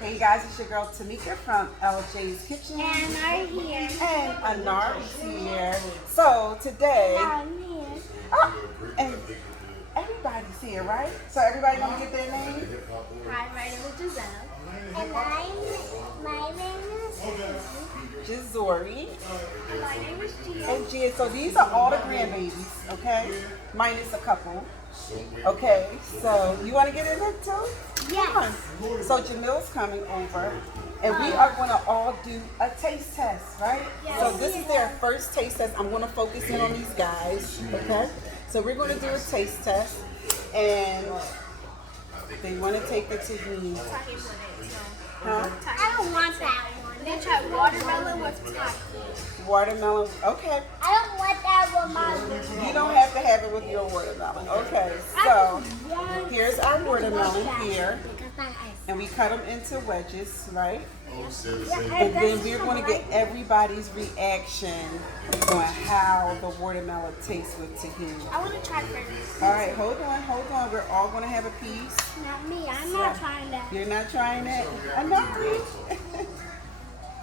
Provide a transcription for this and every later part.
Hey guys, it's your girl Tamika from LJ's Kitchen. And I'm here. And Anari's here. So today, I'm here. and everybody's here, right? So everybody gonna get their name? Hi, my name is Giselle. And my name is Jizori. And my name is Gia. And Gia. So these are all the grandbabies, okay? Minus a couple. Okay, so you want to get in it too? Yes. Come on. So Jamil's coming over, and we are going to all do a taste test, right? Yes. So this is their first taste test. I'm going to focus in on these guys, okay? So we're going to do a taste test, and they want to take the tahini. Huh? I don't want that one. They tried watermelon with tahini. Watermelon, okay. I don't want that with my You don't have to have it with your watermelon. Okay, so here's our watermelon here. And we cut them into wedges, right? And then we're going to get everybody's reaction on how the watermelon tastes with tahini. I want to try first. All right, hold on. We're all going to have a piece. Not me. I'm not trying that. You're not trying it? I know.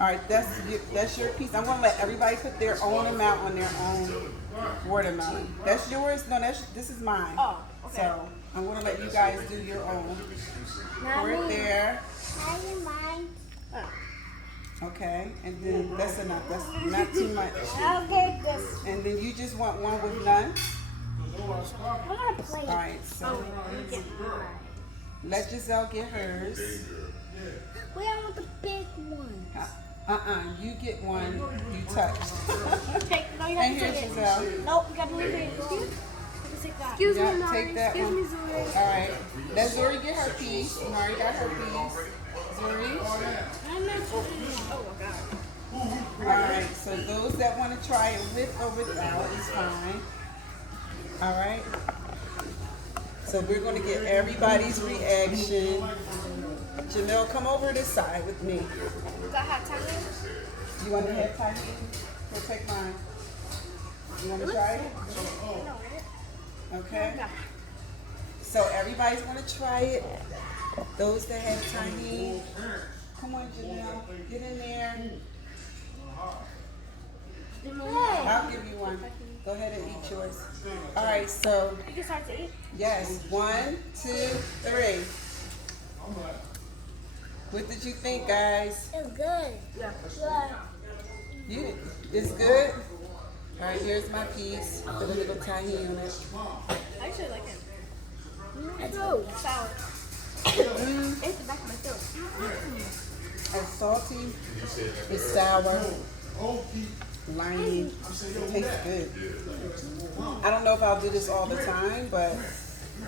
All right, that's your piece. I'm going to let everybody put their own amount on their own watermelon. That's yours? No, this is mine. Oh, okay. So I'm going to let you guys do your own. Pour it there. Mine. Okay, and then that's enough. That's not too much. I'll get this. And then you just want one with none? I want a plate. All right, so let Giselle get hers. Wait, I want the big one. You get one you touched. Okay, no, you And have to here's take it. Giselle. Nope, you got to leave it. Excuse me, Yeah, Mari. take that Excuse one. me, Zuri. All right, let Zuri get her piece. Mari got her piece. Zuri. I'm not trying. Oh my god. All right, so those that want to try it with or without is fine. All right. So we're going to get everybody's reaction. Jamil, come over this side with me. Does that have time? You want to have tahini? We'll take mine. You want to try it? Okay. So everybody's going to try it. Those that have tahini. Come on, Jamil. Get in there. I'll give you one. Go ahead and eat yours. All right, so You can start to eat. yes, 1, 2, 3. What did you think, guys? It's good. Yeah. It's good? All right, here's my piece. Put a little tahini on it. I actually like it. It's sour. It's the back of my throat. It's salty. It's sour. Limey. It tastes good. I don't know if I'll do this all the time, but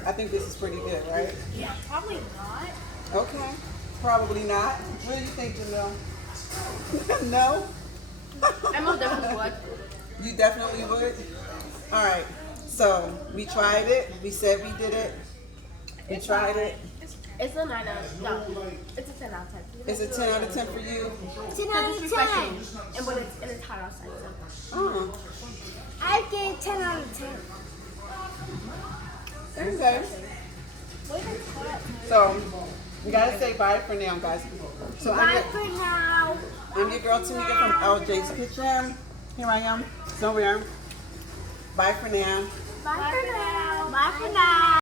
I think this is pretty good, right? Yeah, probably not. Okay. Probably not. What do you think, Jamil? No? I most definitely would. You definitely would? All right. So we tried it. We said we did it. We tried it. It's a 9 out of 10. It's a 10 out of 10. It's a 10 out of 10 for you? 10 out of 10. And it's hot outside. So. I gave 10 out of 10. Okay. So we gotta say bye for now, guys. So Bye for now. I'm your girl Tamika from LJ's Kitchen. Here I am. Somewhere. Bye for now. Bye for now. Bye for now.